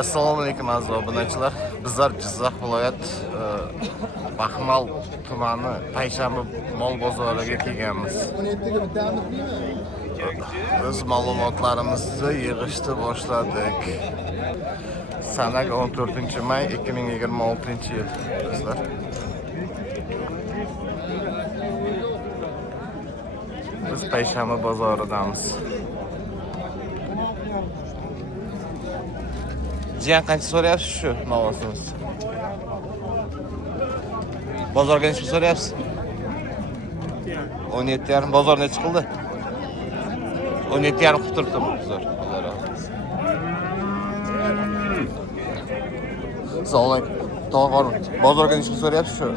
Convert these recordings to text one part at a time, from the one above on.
Assalomu alaykum aziz obunachilar. Bizlar Jizzax viloyat Baxmal tumani Payshanba mol bozoriga kelganmiz. Biz ma'lumotlarimizni yig'ishni boshladik. Sanaq 14-may 2026-yil bizlar. Biz Payshanba bozoridamiz. Jiyan qancha so'rayapsiz shu mavosimiz? Bozorga nechta so'rayapsiz? 17,5. Bozor necha qildi? 17,5 qilib turibdi bozor. Alloh razı olsun. Assalomu alaykum. To'g'ri. Bozorga nechta so'rayapsiz shu?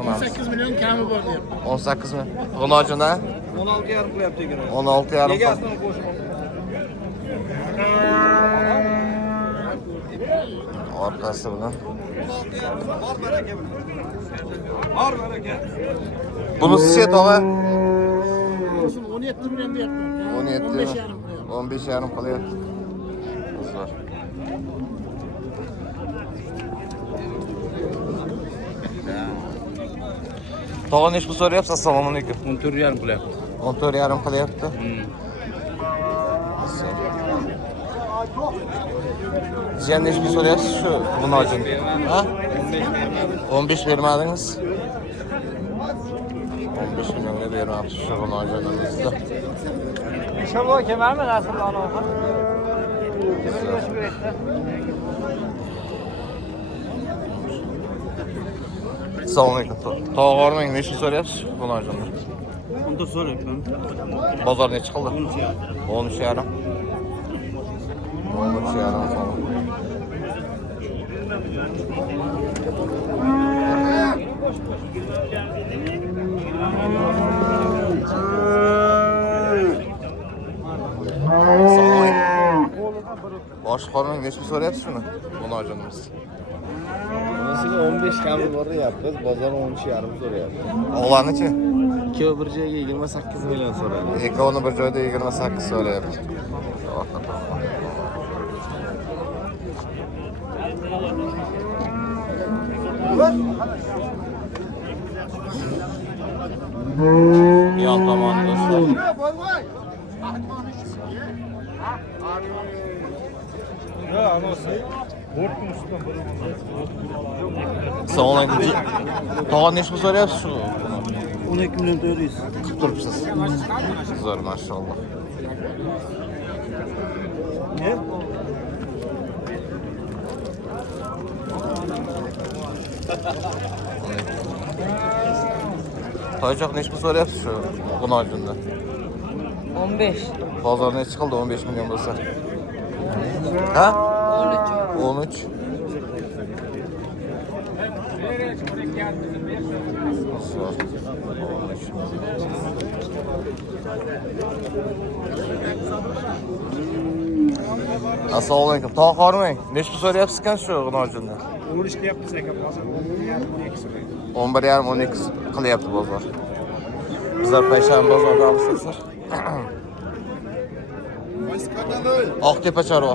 18 milyon kami bor deyapti. 18 mi? G'unojini 16,5 qilyapti ekan. 16,5. Nega aslini qo'shib? Orqasi bilan. Bor baraka bilan. Bor baraka. Bunisi tog'a 17 milyon deyapti. 15,5 qilyapti. Bizlar. Tog'a nech pul so'rayapsiz? Assalomu alaykum. 14,5 qilyapti. 14,5 qilyapti. Jiyan nech pul so'rayapsiz shu g'unojin? Ha? 15 bermadingiz? 15 millionga bermabsiz shu g'unojinimizni. İnşallah kemermi nasıl lan o? Assalomu alaykum. Tog'a o'rmang nech pul so'rayapsiz g'unojinni? Unda so'rayapman. Bozor necha qildi? 13,5. 13,5 falan. Bosh qorning necha pul so'rayapsiz shuni? G'unojinimiz. Bunisiga 15 kami bor deyapmiz, bozor 13,5 so'rayapti. O'g'lanichi? Ikkovi bir joyga 28 million so'radi. Ikkovini bir joyda 28 so'rayapti. Yon tomon do'stlar. Assalomu alaykum. Tog'a nech pul so'rayapsiz shu? 12 milyon to'laysiz. Qilib turibsiz. Zo'r, maşallah. Ne? Toychoq nech pul so'rayapsiz shu g'unojinda? 15. Bozor necha chiqildi 15 million bo'lsa? Ha? 13. Assalomu alaykum. Tog' qormang. Nech pul so'rayapsiz ekan shu g'unojinda? 13 qilyapmiz aka bozor. 11,5 11,5 12 qilyapti bozor. Bizlar Payshanba bozoridamiz sizlar. Oqtepa chorva.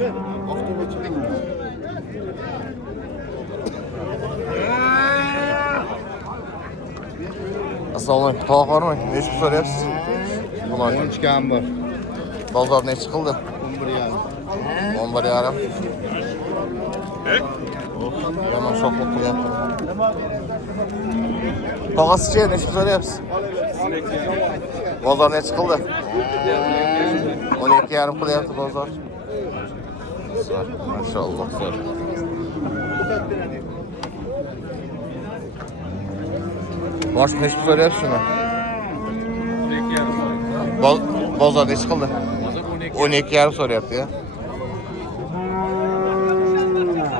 Assalomu alaykum. Tog' qormang. Nech pul so'rayapsiz? 13 kam bor. Bozor necha chiqildi? 11,5. 11,5. Yomon shoqliq qilyapti. Tog'asichi nech pul so'rayapsiz? Bozor necha chiqildi? 12,5 qilyapti bozor. Zo'r, maşallah zo'r. Bosh nech pul so'rayapsiz shuni? Bozor necha qildi? 12,5 so'rayapti ya.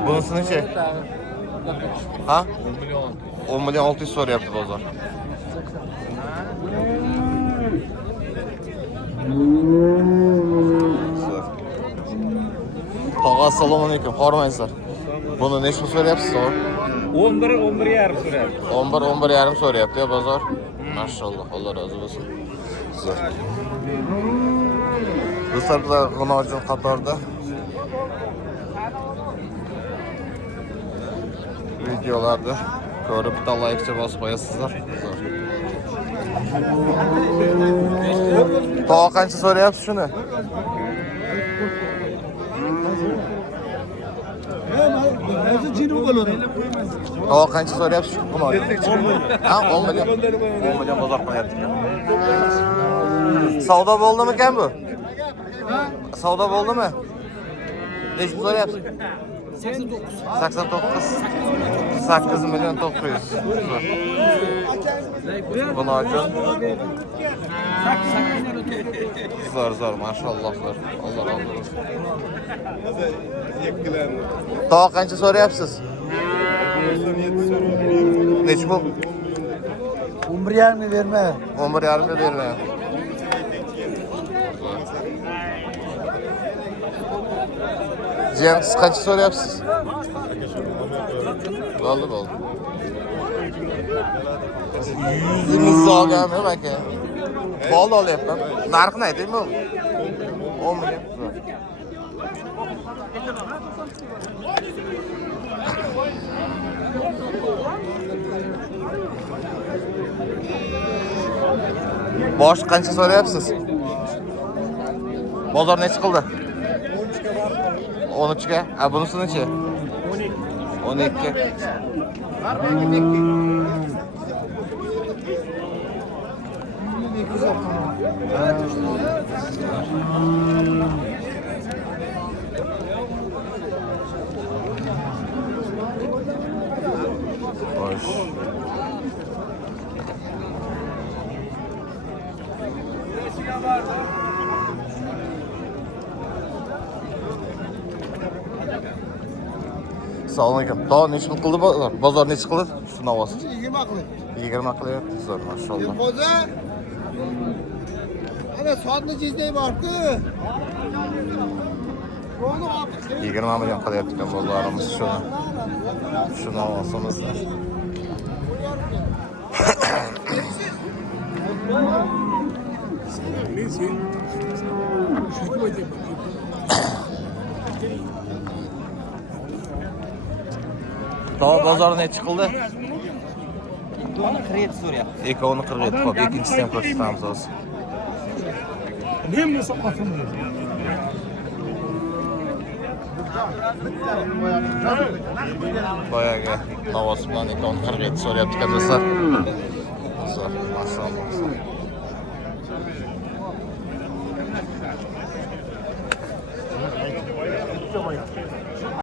Bunisi-chi? Ha? 10 milyon 600 so'rayapti bozor. Tog'a assalomu alaykum. Hormaysizlar. Buni nech pul so'rayapsiz? 11,5 so'rayapti. 11,5 so'rayapti ya bozor. Maşallah, Alloh razı olsun. Zo'r. Do'stlar, bizlar g'unojin qatorda Videolarda ko'rib bitta like bosib qo'yasizlar. Tog'a qancha so'rayapsiz shuni? Tog'a qancha so'rayapsiz buni? Ha, 10 million. 10 million bozor qilyapti. Savdo bo'ldimi ekan bu? Savdo bo'ldimi? Nechta so'rayapsiz? 89. 8 milyon 900. Buni uchun zo'r, mashalloh zo'r. Alloh razı olsun. Tog'a qancha so'rayapsiz? 7 bu? 11,5 verme. 11,5 berma. Jiyan siz qancha so'rayapsiz? Bo'ldi. Yüzünüzü olganmi aka? Bo'ldi olyapman. Narxini aytaymi? 10 million. Bosh qancha so'rayapsiz? Bozor necha qildi? 13 ga. Ha, bunisi-chi? 12. Boş. Assalomu alaykum. Tog' necha qildi bozor? Bozor necha qildi? Shuni olasiz. 20 qilib. 20 qilyapti. Zo'r, mashalloh. Qo'zi. Ana soatni jizdey bor-ku. 20 million qilyapti ekan bozorimiz shuni. Shuni olsangiz. Tog' bozori necha qildi? Onu 47 so'rayapti. Ikkovini 47. Xo'p, ikkinchisini ham ko'rsatamiz hozir. Men bo'lsa otim. Boyagi navoz bilan ikkovini 47 so'rayapti ekan do'stlar. Zo'r, mashalloh.